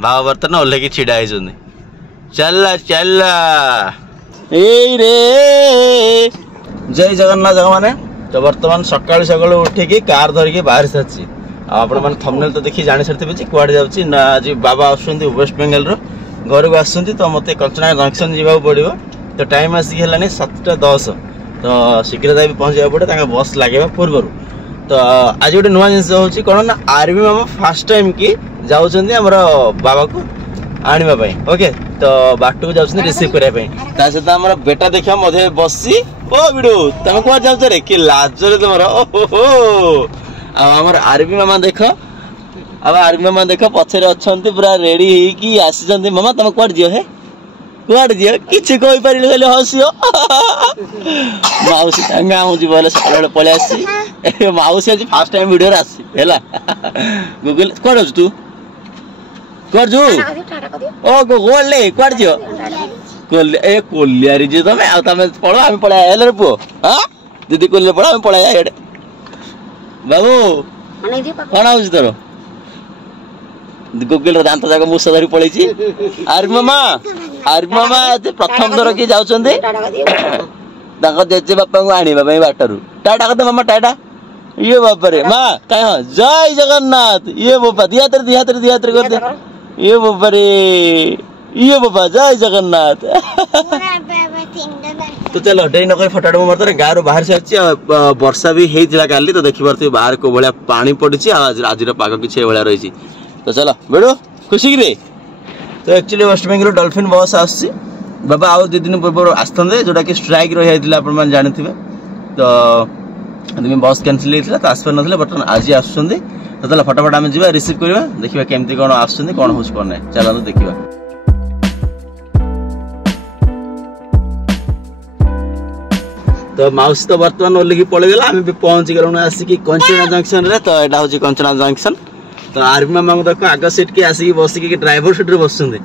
बाबा बर्तमान ओह्लैकी छिड़ा होइछन्ति चल चल ए रे जय जगन्नाथ जगमाने तो बर्तमान सकाळु सकाळु उठिकी कार धरिकी बाहर सारछि आपण माने थंबनेल तो देखि जानि सरथिबे जे कुआडे जाउछि ना आज बाबा आसुछन्ति वेस्ट बेंगल रो घर को आसुछन्ति तो मते कंचना जंक्शन जीवा पड़िबो तो टाइम आसी हेलानी 7:10 तो शीघ्र जाई पहुंच जा पड़े ताका बस लागेबा पूर्वरु तो आज गोटे नुआ जिनस होछि कोन ना आर्मी मामा फर्स्ट टाइम की जाउछन्ति हमर बाबा को आनिबा पई ओके तो बाटू को जाउछन्ति रिसीव करै पई ता सहित हमर बेटा देखा मधे बसी ओ बिडू तमे को जाउछ रे कि लाज रे तमर ओहो आ हमर आर्मी मामा देखो अब आर्मी मामा देखो पछरे अछन्ति पूरा रेडी हे कि आसीछन्ति मामा तमे कोड जियो हे कोड जियो किछ कोइ परिले गले हसियो माउसी संगा आउ जी बोले साले पळे आसी माउसी आज फर्स्ट टाइम वीडियो रे आसी हेला गूगल कोड हो तू कोड जो ओ गोल ले कोड जियो कोल ए कोलियारी जे तमे आ तमे पळो आमे पळे आले रे पो हां दीदी कोले पळो आमे पळे आए बाबू कौन आउछ तोर गूगल रे दांत जाक मुस धरी पळैछि आर्मी मामा प्रथम थर की जाउछन्ते ताको जेजे बापा को आनिबा पई बाटरू टाटा कते मामा टाटा ये बाप रे मां काय हो जय जगन्नाथ ये बापा दिया तर कर दे ये बाप रे ये बाबा जय जगन्नाथ तो चलो डेरी नकर फटाड़ मरत गाँव बाहर से अच्छी वर्षा भी होता काली तो देखी पार्थ बाहर को भाया पानी पड़ी आज पाग किसी भाया रही तो चलो बेड़ो खुशी रे तो एक्चुअली वेस्ट बेंगल डॉल्फिन बस आसी बाबा आउ 2 दिन पूर्व आसते जोटा कि स्ट्राइक रही है जानी तो बस कैंसिल होता तो आसपार ना बर्तमान आज आसुँच तो चलो फटाफट आम जा रिसीव करवा देखा केमती कौन आसुँच कौन हो कौन ना चलो देखा तो माउसी तो बर्तमान ओल्लिकी पळेगला आमे भी पहुंच गलु आसिकी कंचना जंक्शन रे तो एटा होची कंचना जंक्शन तो आर्मी मामा को देखो आगे सीट के आसिकी बसिकी ड्राइवर सीट रे बसुंदे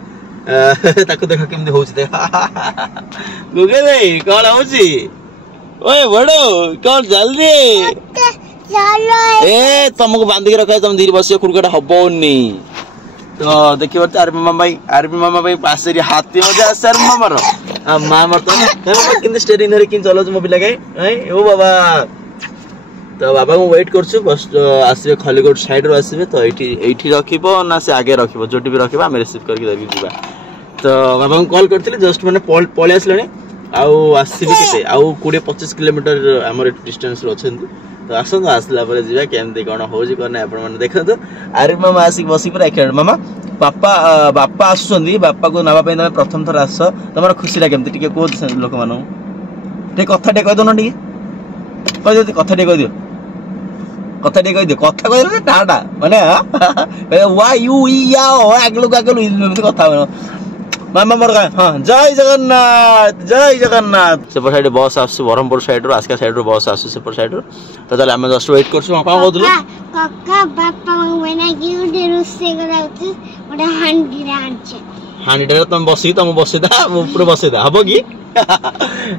ताको देखो केमती होउछ दे गुगे भाई कोन होउची ओए बड़ो कोन जल्दी चलो ए तुमको बांध के रखा तुम धीरे बसियो खुरकटा हबोनी तो देखि बत आर्मी मामा भाई पास रे हाथी मजा सर मामा रो मामा तो किंतु स्टीयरिंग धरि किन चलो मोबाइल लगाई ओ बाबा तो बाबा को वेट करछु बस आसीबे खलीकोट साइड रो आसीबे तो एठी रखिबो ना से आगे रखिबो जोटी भी रखिबो हम रिसीव करके धरि जीवा तो बाबा को कॉल करथिले जस्ट माने पळे आसलेने आउ आसीबे केते आउ 20-25 किलोमीटर हमर डिस्टेंस रो अछंती तो आसंतो आसला परे जीवा केमते कोन होजी कोन आपण माने देखंतो आरे मामा आसी बसी पर एक मामा बापा आसुछंदी बापा को नबा पे प्रथम थर आस तमर खुशी ला केमते टिके को लोक मानो टे कथा टे कह दो न टिके कह दे कथा टे कह दियो कथा टे कह दियो कथा कह दे टाटा माने वा यू या आगलो कथा मामा मोर हां जय जगन्नाथ से पर साइड बस आस बरहमपुर साइड रो आसका साइड रो बस आस से पर साइड रो तो चल हम जस्ट वेट करछु का कहदलु काका बापा मना कि उडे रुसे कराउछ ओडा हांडी रे आंचे हांडी रे तुम बसी दा ऊपर बसी दा हबो की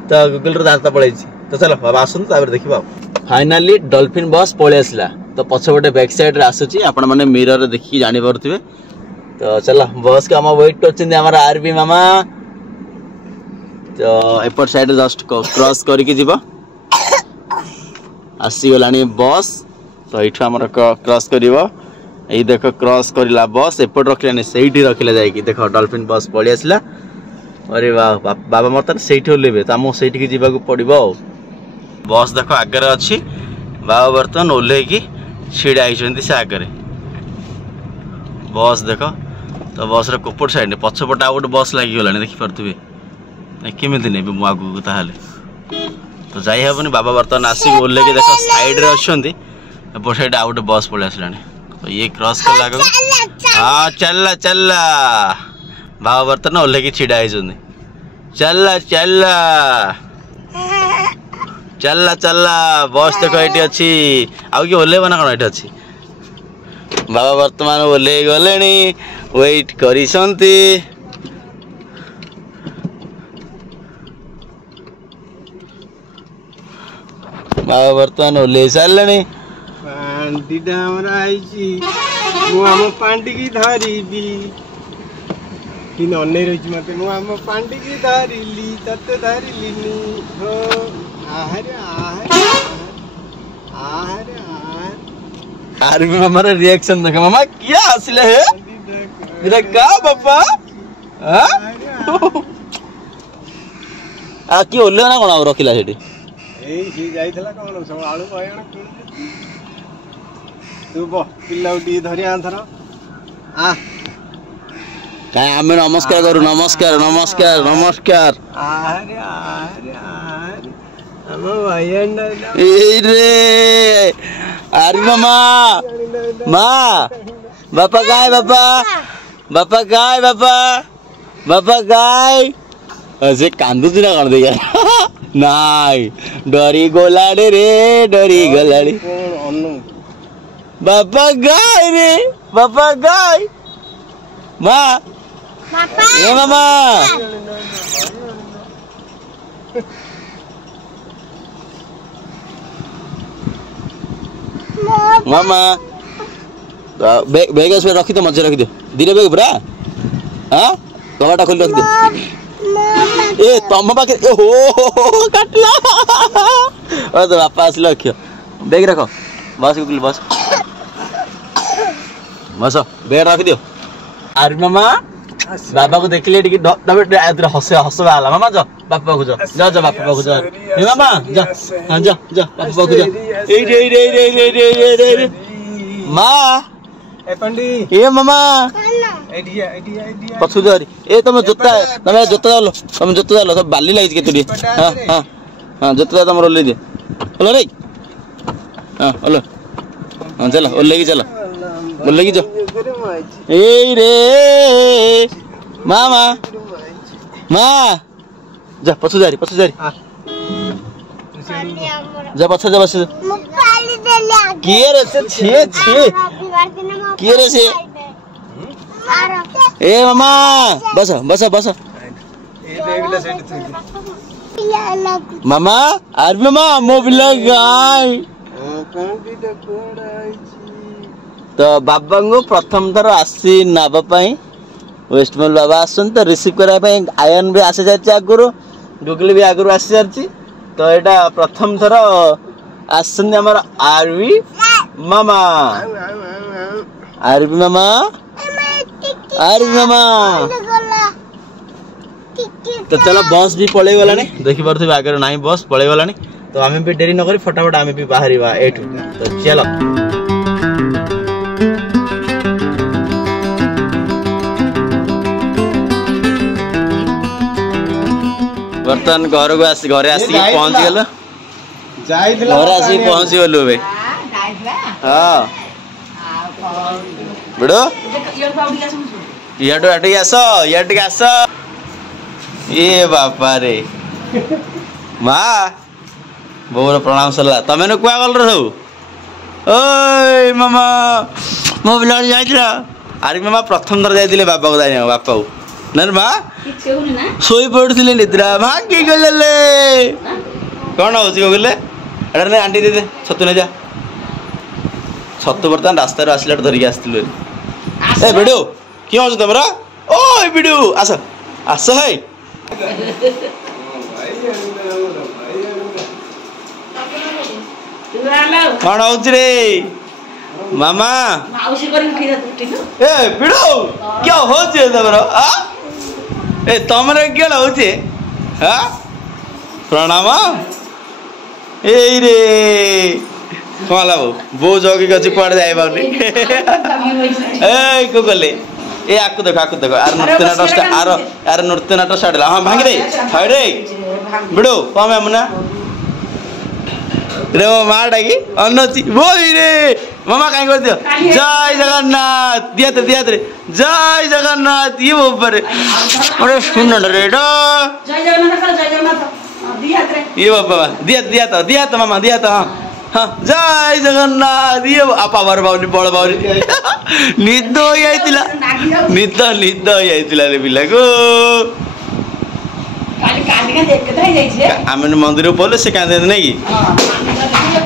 तो गूगल रो दाता पळै छी तो चलो बाबा आसुन तापर देखिबा फाइनली डॉल्फिन बस पळे आसला तो पछबटे बैक साइड रे आसुची आपण माने मिरर रे देखि जानि परथिबे तो चलो बस के हम वेट करछिन हमारा आरबी मामा तो एपर साइड जस्ट क्रॉस करके जीवा आसी गलानी बस तो एठा हमर क्रॉस करिवो एई देखो क्रॉस करला बस एपर रखलानी सेठी रखला जाय कि देखो डॉल्फिन बस पळि आसला अरे वाह बाबा मरतन सेठी लेबे त हम सेठी के जीवा को पड़िबो बस देखो आगे रे अछि बाबा बर्तन ओले की छिड़ा आइछन्ती से आगे रे बस देखो तो बस रे कोपट साइड पछपटा आउट बस लागि गलानी देखि परथुबे केमिति नेबे मु आगु को ताहाले तो जाई हेबनी बाबा बर्तन आसी ओले के देखो साइड रे अछन्ती एपर साइड आउट बस पळे आसलानी तो ये क्रॉस कर लागो हां चल बाबा बर्तन ओले की छिड़ा आइछन्ती चल बस देखो एटी अछि आउ कि ओले बना कोन एटी अछि बाबा वर्तमान ओले गलेनी वेट करिसंती बाबा वर्तमान ओले सारलेनी पांडी हमरा आइची मु हम पांडी की धरीबी कि अनै रही मत आम पांडी की धरिली तते धरिली हो आहरे आहरे आहरे आर्मी मामा रे रिएक्शन देख मामा क्या हसले है मेरा का बापा हां आ की ओले ना कोन रखिला सेठी ए सी जाइथला कोन सब आलू बायण तू बो पिल्ला उडी धरि आंथर आ काय आमे नमस्कार करू नमस्कार नमस्कार नमस्कार आहरे आहरे आहरे हम बायण ए रे आर्मी मामा माँ बापा गाय बापा बापा गाय बापा बापा गाय ऐसे कांदू ना कर दे नाई डरी गोलाड़े रे डरी गोलाड़े बापा गाय रे बापा गाय माँ ये मामा मामा बैग इसमें रखी तो मजे रखी दो धीरे बैग पूरा हाँ कबाटा खोल रख दो ए तम पाखे हो काटला ओ तो बापा आसले रखियो बैग रख बस बस बस बैग रख दियो आर्मी मामा बाबा को देखले टिके हस हस बाला मामा जा बापा को जा जा बापा को जा ए मामा जा हां जा जा बापा को जा ए रे मां ए पंडी ए मामा आइडिया पछु जारी ए तुम जोता जालो सब बाली लाइज के तुडी हां हां हां जोता तुम रोले दे ओले रे हां ओले हां चलो ओले की चलो बोले की जो ए रे मामा मां जा पछु जारी जा पछु जा बस किए रे से छे किए रे से ए मामा बस मामा आर्मी मामा मोबिल गाय तो बाबा को प्रथम थर आसी नाबा वेस्टमल बाबा आसन तो रिसीव करने आयन भी आसी जाए आगुरी गुगल भी आगुरी आसी जाती तो यहाँ प्रथम थर आसन आरवी मामा आरवी मामा तो चलो बस भी पड़े गला देखी पारे आगे ना बस पड़े गला तो आम भी डेरी नक फटाफट आम भी बाहर एठू तो चलो बर्तमान घर को घरे आसिक पहुंच गल घर आसिक पहुंच गलु बे हां बड़ो याडो याटे आस ये बापा रे माँ बोर प्रणाम सरला तमें कुआ गल सब ओए मामा मो बिला जाइला आरे मामा प्रथम थर जाइले बाबा को जाइने बापा को नर माँ सोई पड़े निद्रा भागी गले कौन हो गले एडे आंटी दे छतु नहीं जा छतु बर्तमान रास्तार आसला धरिकी आसलु ए भिडु क्यों हो तुम ओ भिडु आस आस है कौन हो रे मामा ए भिडु क्या हो तुम ए तुम क्या हो प्रणाम ए रे कौन ला बो जगी अच्छी कुआड़े जाए को गले ए आकु देखो आर नृत्य नाट आर नृत्य नाट स्टार्ट हाँ भांगी दे रे बिड़ो कम मुना रे मो माँ डाकी अनची बोई रे मामा कहीं कर दियो जय जगन्नाथ दिया रे जय जगन्नाथ ये ऊपर अरे सुन रे जय जगन्नाथ ये बाबा दिया तो मामा दिया तो हाँ जय जगन्नाथ ये आपा बार बाउली बड़ बाउली निद हो जाइतिला निद हो जाइतिला रे पिला को आम मंदिर पड़े से क्या नहीं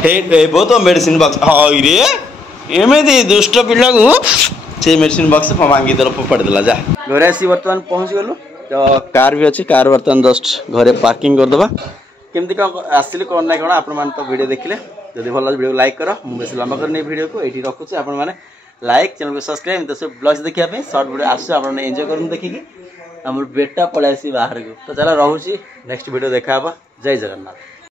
कि बहुत मेडिसिन बक्स हाँ रे एमती दुष्ट पिला को से मेडिसिन बॉक्स भांगी देला फोपाड़ी देला जा घरे आसी वर्तमान पहुंच गलु तो कार भी अच्छी कार वर्तमान जस्ट घरे पार्किंग कर दबा केमती आसिली कौन ना कौन आपण मान तो वीडियो देखिले जदि भल वीडियो लाइक करो मु बेसी लंबा करनी वीडियो को एठी रखुछी आपण माने लाइक चैनल को सब्सक्राइब तो सब ब्लॉग्स देखिया पे शॉर्ट वीडियो आसु आपण एंजॉय करन देखिकी हमर बेटा पळासी बाहर को तो चला रहूची नेक्स्ट वीडियो देखा जय जगन्नाथ।